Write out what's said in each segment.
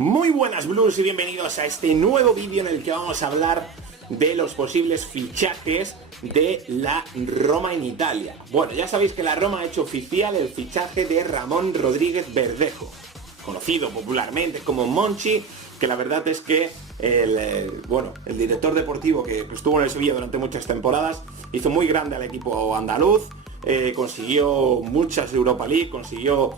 Muy buenas Blues y bienvenidos a este nuevo vídeo en el que vamos a hablar de los posibles fichajes de la Roma en Italia. Bueno, ya sabéis que la Roma ha hecho oficial el fichaje de Ramón Rodríguez Verdejo, conocido popularmente como Monchi, que la verdad es que el director deportivo que estuvo en el Sevilla durante muchas temporadas hizo muy grande al equipo andaluz, consiguió muchas Europa League, consiguió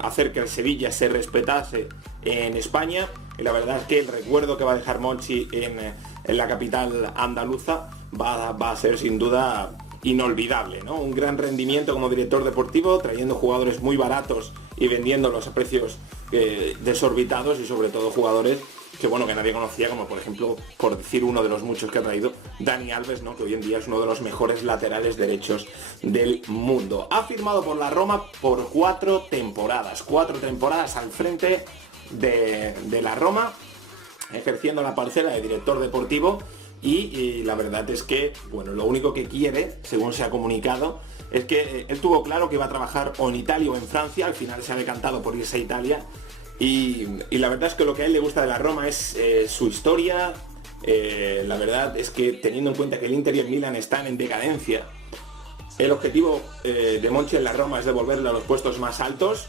hacer que el Sevilla se respetase en España, y la verdad es que el recuerdo que va a dejar Monchi en la capital andaluza va a ser sin duda inolvidable, ¿no? Un gran rendimiento como director deportivo, trayendo jugadores muy baratos y vendiéndolos a precios desorbitados, y sobre todo jugadores que nadie conocía, como por ejemplo, por decir uno de los muchos que ha traído, Dani Alves, ¿no? Que hoy en día es uno de los mejores laterales derechos del mundo. Ha firmado por la Roma por 4 temporadas al frente de la Roma, ejerciendo la parcela de director deportivo, y la verdad es que, lo único que quiere, según se ha comunicado, es que él tuvo claro que iba a trabajar o en Italia o en Francia. Al final se ha decantado por irse a Italia, y la verdad es que lo que a él le gusta de la Roma es su historia. La verdad es que, teniendo en cuenta que el Inter y el Milan están en decadencia, el objetivo de Monchi en la Roma es devolverle a los puestos más altos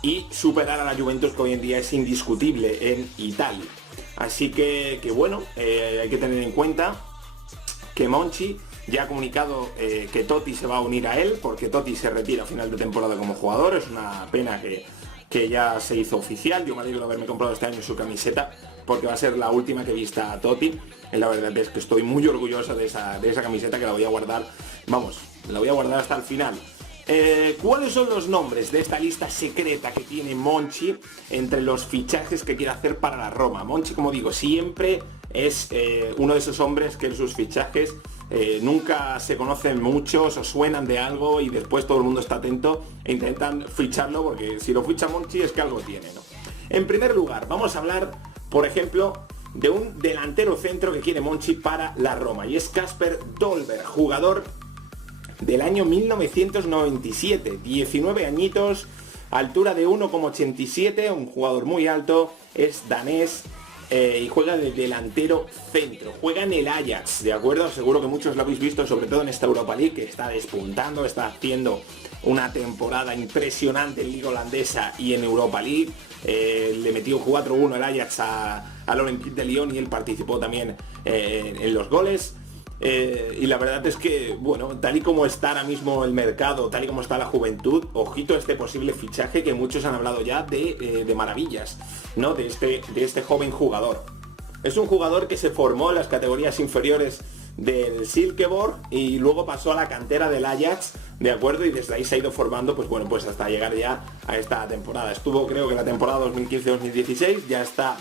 y superar a la Juventus, que hoy en día es indiscutible en Italia. Así que hay que tener en cuenta que Monchi ya ha comunicado que Totti se va a unir a él, porque Totti se retira a final de temporada como jugador. Es una pena que ya se hizo oficial. Yo me alegro de haberme comprado este año su camiseta, porque va a ser la última que vista a Totti. Y la verdad es que estoy muy orgulloso de esa camiseta, que la voy a guardar, la voy a guardar hasta el final. ¿Cuáles son los nombres de esta lista secreta que tiene Monchi entre los fichajes que quiere hacer para la Roma? Monchi, como digo, siempre es uno de esos hombres que en sus fichajes nunca se conocen muchos o suenan de algo, y después todo el mundo está atento e intentan ficharlo, porque si lo ficha Monchi es que algo tiene, ¿no? En primer lugar, vamos a hablar, por ejemplo, de un delantero centro que quiere Monchi para la Roma, y es Kasper Dolberg, jugador del año 1997, 19 añitos, altura de 1,87, un jugador muy alto, es danés, y juega de delantero centro, juega en el Ajax, ¿de acuerdo? Seguro que muchos lo habéis visto, sobre todo en esta Europa League, que está despuntando, está haciendo una temporada impresionante en Liga Holandesa y en Europa League. Le metió 4-1 el Ajax al Olympique de Lyon, y él participó también en los goles. Y la verdad es que, tal y como está ahora mismo el mercado, tal y como está la juventud, ojito a este posible fichaje, que muchos han hablado ya de maravillas, ¿no? De este joven jugador. Es un jugador que se formó en las categorías inferiores del Silkeborg y luego pasó a la cantera del Ajax, ¿de acuerdo? Y desde ahí se ha ido formando, pues hasta llegar ya a esta temporada. Estuvo, creo que la temporada 2015-2016, ya está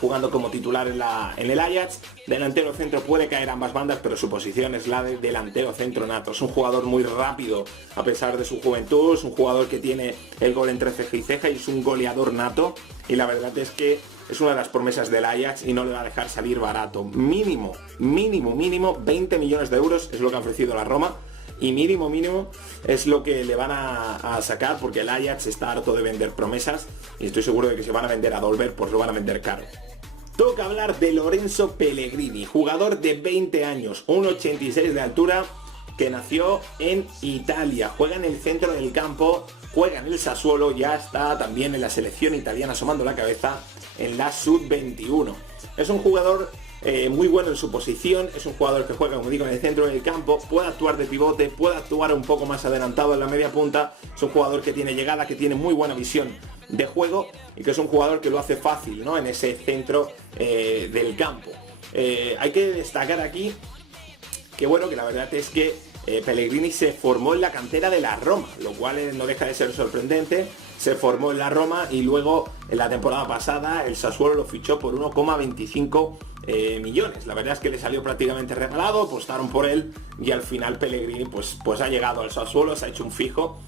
jugando como titular en el Ajax. Delantero centro, puede caer ambas bandas, pero su posición es la de delantero centro nato. Es un jugador muy rápido a pesar de su juventud, es un jugador que tiene el gol entre ceja y ceja, y es un goleador nato, y la verdad es que es una de las promesas del Ajax y no le va a dejar salir barato. Mínimo 20 millones de euros es lo que ha ofrecido la Roma, y mínimo es lo que le van a sacar, porque el Ajax está harto de vender promesas, y estoy seguro de que se van a vender a Dolberg, pues lo van a vender caro. Toca hablar de Lorenzo Pellegrini, jugador de 20 años, 1,86 de altura, que nació en Italia, juega en el centro del campo, juega en el Sassuolo, ya está también en la selección italiana asomando la cabeza en la Sub-21. Es un jugador muy bueno en su posición, es un jugador que juega, como digo, en el centro del campo, puede actuar de pivote, puede actuar un poco más adelantado en la media punta. Es un jugador que tiene llegada, que tiene muy buena visión de juego, y que es un jugador que lo hace fácil, ¿no? En ese centro del campo. Hay que destacar aquí que la verdad es que Pellegrini se formó en la cantera de la Roma, lo cual no deja de ser sorprendente. Se formó en la Roma, y luego en la temporada pasada el Sassuolo lo fichó por 1,25 millones. La verdad es que le salió prácticamente regalado, apostaron por él, y al final Pellegrini pues ha llegado al Sassuolo, se ha hecho un fijo.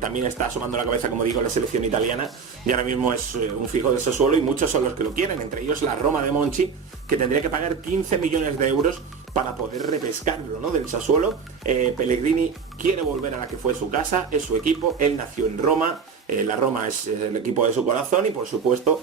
También está asomando la cabeza, como digo, en la selección italiana, y ahora mismo es un fijo del Sassuolo, y muchos son los que lo quieren, entre ellos la Roma de Monchi, que tendría que pagar 15 millones de euros para poder repescarlo, ¿no?, del Sassuolo. Pellegrini quiere volver a la que fue su casa, es su equipo, él nació en Roma, la Roma es el equipo de su corazón y por supuesto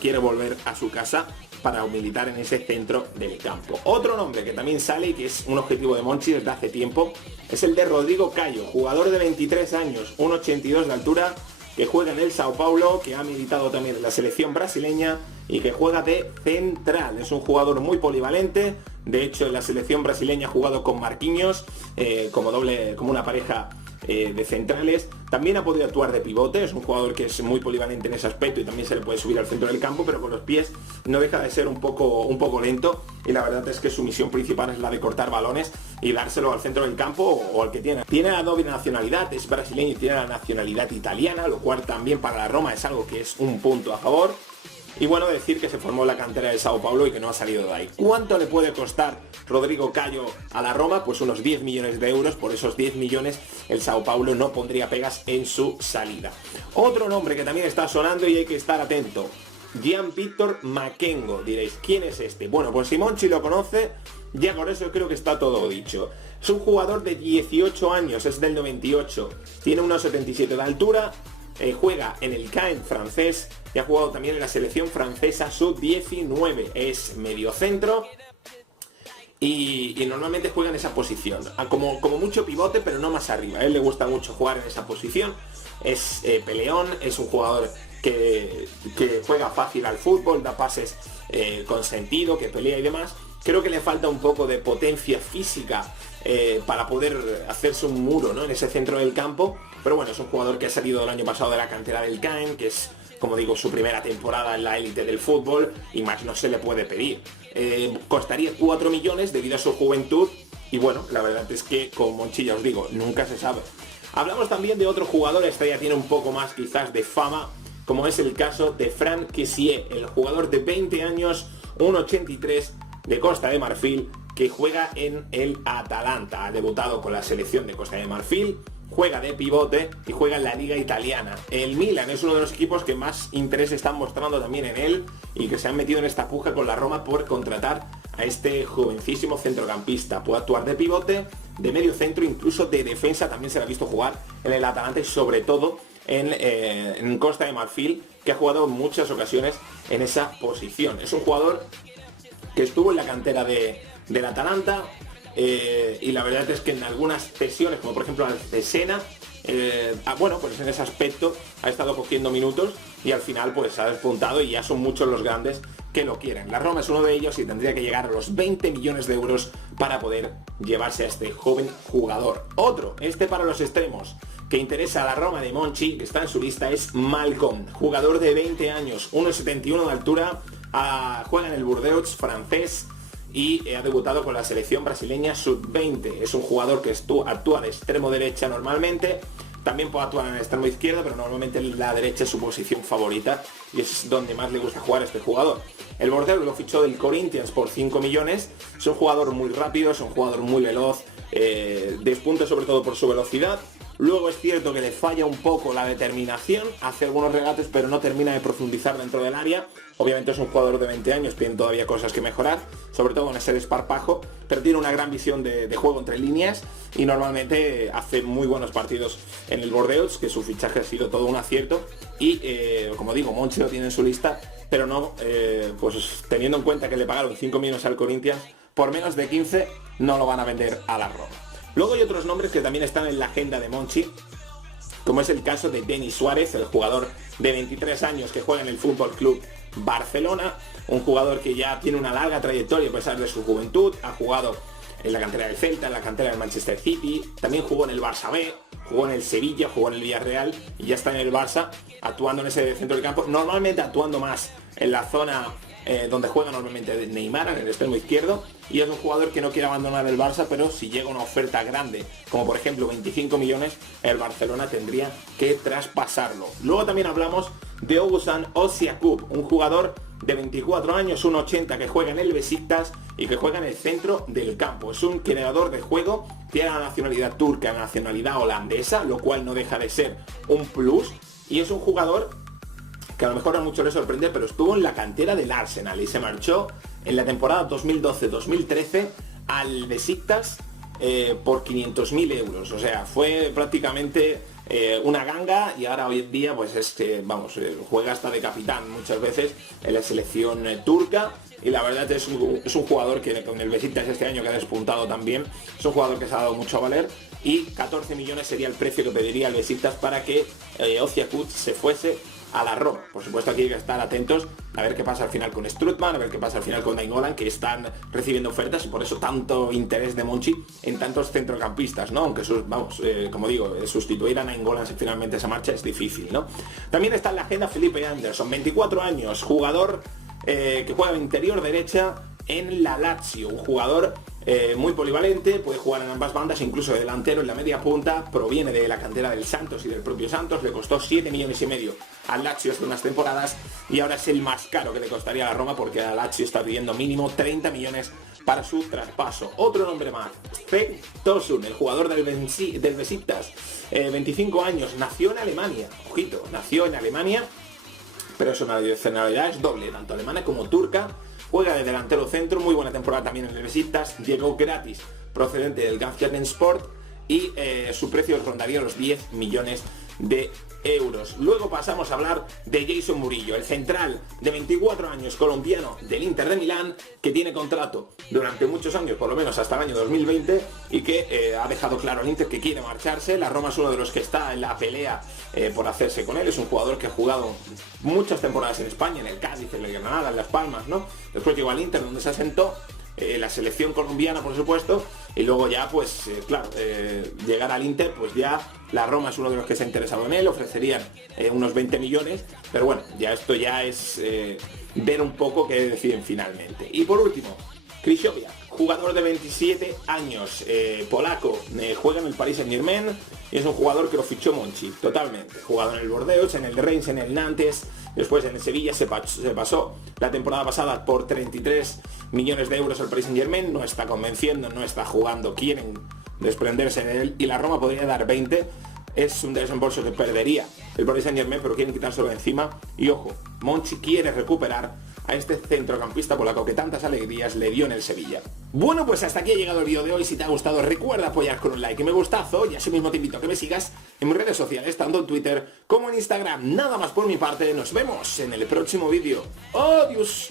quiere volver a su casa para militar en ese centro del campo. Otro nombre que también sale y que es un objetivo de Monchi desde hace tiempo es el de Rodrigo Caio, jugador de 23 años, 1,82 de altura, que juega en el Sao Paulo, que ha militado también en la selección brasileña y que juega de central. Es un jugador muy polivalente. De hecho, en la selección brasileña ha jugado con Marquinhos como una pareja de centrales. También ha podido actuar de pivote. Es un jugador que es muy polivalente en ese aspecto y también se le puede subir al centro del campo, pero con los pies no deja de ser un poco lento, y la verdad es que su misión principal es la de cortar balones y dárselo al centro del campo o al que tiene. Tiene la doble nacionalidad, es brasileño y tiene la nacionalidad italiana, lo cual también para la Roma es algo que es un punto a favor. Y bueno, decir que se formó en la cantera de Sao Paulo y que no ha salido de ahí. ¿Cuánto le puede costar Rodrigo Caio a la Roma? Pues unos 10 millones de euros. Por esos 10 millones el Sao Paulo no pondría pegas en su salida. Otro nombre que también está sonando y hay que estar atento: Gianpittore Makengo. Diréis, ¿quién es este? Bueno, pues si Monchi lo conoce, ya con eso creo que está todo dicho. Es un jugador de 18 años, es del 98, tiene unos 77 de altura, juega en el Caen francés y ha jugado también en la selección francesa sub-19. Es mediocentro y normalmente juega en esa posición, como mucho pivote, pero no más arriba. A él le gusta mucho jugar en esa posición. Es peleón, es un jugador que juega fácil al fútbol, da pases con sentido, que pelea y demás. Creo que le falta un poco de potencia física para poder hacerse un muro, ¿no?, en ese centro del campo. Pero bueno, es un jugador que ha salido el año pasado de la cantera del Caen, que es, como digo, su primera temporada en la élite del fútbol, y más no se le puede pedir. Costaría 4 millones debido a su juventud, y bueno, la verdad es que con Monchi, ya os digo, nunca se sabe. Hablamos también de otro jugador, este ya tiene un poco más quizás de fama, como es el caso de Franck Kessié, el jugador de 20 años, 1,83, de Costa de Marfil, que juega en el Atalanta. Ha debutado con la selección de Costa de Marfil, juega de pivote y juega en la liga italiana. El Milan es uno de los equipos que más interés están mostrando también en él y que se han metido en esta puja con la Roma por contratar a este jovencísimo centrocampista. Puede actuar de pivote, de medio centro, incluso de defensa. También se le ha visto jugar en el Atalanta y sobre todo en Costa de Marfil, que ha jugado en muchas ocasiones en esa posición. Es un jugador que estuvo en la cantera del Atalanta, y la verdad es que en algunas sesiones, como por ejemplo la de Sena, bueno, pues en ese aspecto ha estado cogiendo minutos y al final pues ha despuntado, y ya son muchos los grandes que lo quieren. La Roma es uno de ellos y tendría que llegar a los 20 millones de euros para poder llevarse a este joven jugador. Otro, para los extremos, que interesa a la Roma de Monchi, que está en su lista, es Malcom, jugador de 20 años, 1,71 de altura, juega en el Bordeaux francés y ha debutado con la selección brasileña sub-20. Es un jugador que actúa de extremo derecha normalmente, también puede actuar en el extremo izquierdo, pero normalmente la derecha es su posición favorita y es donde más le gusta jugar a este jugador. El Bordeaux lo fichó del Corinthians por 5 millones, es un jugador muy rápido, es un jugador muy veloz, despunta sobre todo por su velocidad. Luego es cierto que le falla un poco la determinación, hace algunos regates pero no termina de profundizar dentro del área. Obviamente es un jugador de 20 años, tiene todavía cosas que mejorar, sobre todo en ese desparpajo, pero tiene una gran visión de juego entre líneas y normalmente hace muy buenos partidos en el Bordeaux, que su fichaje ha sido todo un acierto. Y como digo, Monchi lo tiene en su lista, pero no, pues teniendo en cuenta que le pagaron 5 millones al Corinthians, por menos de 15 no lo van a vender a la Roma. Luego hay otros nombres que también están en la agenda de Monchi, como es el caso de Denis Suárez, el jugador de 23 años que juega en el Fútbol Club Barcelona, un jugador que ya tiene una larga trayectoria a pesar de su juventud. Ha jugado en la cantera del Celta, en la cantera del Manchester City, también jugó en el Barça B, jugó en el Sevilla, jugó en el Villarreal y ya está en el Barça, actuando en ese centro del campo, normalmente actuando más en la zona donde juega normalmente Neymar, en el extremo izquierdo, y es un jugador que no quiere abandonar el Barça, pero si llega una oferta grande, como por ejemplo 25 millones, el Barcelona tendría que traspasarlo. Luego también hablamos de Oğuzhan Osyakup, un jugador de 24 años, 1,80, que juega en el Besiktas y que juega en el centro del campo. Es un creador de juego, tiene la nacionalidad turca, la nacionalidad holandesa, lo cual no deja de ser un plus, y es un jugador que a lo mejor a muchos les sorprende, pero estuvo en la cantera del Arsenal y se marchó en la temporada 2012-2013 al Besiktas por 500.000 euros. O sea, fue prácticamente una ganga, y ahora hoy en día pues juega hasta de capitán muchas veces en la selección turca, y la verdad es un jugador que con el Besiktas este año que ha despuntado también, es un jugador que se ha dado mucho a valer, y 14 millones sería el precio que pediría el Besiktas para que Ozyakuts se fuese a la Roma. Por supuesto, aquí hay que estar atentos a ver qué pasa al final con Strootman, a ver qué pasa al final con Nainggolan, que están recibiendo ofertas, y por eso tanto interés de Monchi en tantos centrocampistas, ¿no? Aunque como digo, sustituir a Nainggolan si finalmente esa marcha es difícil, ¿no? También está en la agenda Felipe Anderson, 24 años, jugador que juega en interior derecha en la Lazio, un jugador muy polivalente, puede jugar en ambas bandas, incluso de delantero en la media punta, proviene de la cantera del Santos y del propio Santos, le costó 7,5 millones al Lazio hace unas temporadas, y ahora es el más caro que le costaría a la Roma, porque la Lazio está pidiendo mínimo 30 millones para su traspaso. Otro nombre más, Cenk Tosun, el jugador del Besiktas, 25 años, nació en Alemania, ojito, nació en Alemania, pero su nacionalidad es doble, tanto alemana como turca. Juega de delantero centro, muy buena temporada también en el Besiktas, llegó gratis procedente del Gaziantepspor, y su precio rondaría los 10 millones de euros. Luego pasamos a hablar de Jason Murillo, el central de 24 años colombiano del Inter de Milán, que tiene contrato durante muchos años, por lo menos hasta el año 2020, y que ha dejado claro al Inter que quiere marcharse. La Roma es uno de los que está en la pelea por hacerse con él. Es un jugador que ha jugado muchas temporadas en España, en el Cádiz, en el Granada, en Las Palmas, ¿no? Después llegó al Inter, donde se asentó, la selección colombiana, por supuesto, y luego ya pues llegar al Inter, pues ya la Roma es uno de los que se ha interesado en él, ofrecerían unos 20 millones, pero bueno, esto ya es ver un poco qué deciden finalmente. Y por último, Krychowiak, jugador de 27 años, polaco, juega en el Paris Saint-Germain, y es un jugador que lo fichó Monchi, totalmente. Jugado en el Bordeaux, en el Reims, en el Nantes, después en el Sevilla se pasó la temporada pasada por 33 millones de euros al Paris Saint-Germain, no está convenciendo, no está jugando, quieren desprenderse de él, y la Roma podría dar 20, es un desembolso que perdería el Paris Saint-Germain, pero quieren quitárselo de encima, y ojo, Monchi quiere recuperar a este centrocampista polaco que tantas alegrías le dio en el Sevilla. Bueno, pues hasta aquí ha llegado el vídeo de hoy. Si te ha gustado, recuerda apoyar con un like y me gustazo, y así mismo te invito a que me sigas en mis redes sociales, tanto en Twitter como en Instagram. Nada más por mi parte, nos vemos en el próximo vídeo. ¡Adiós!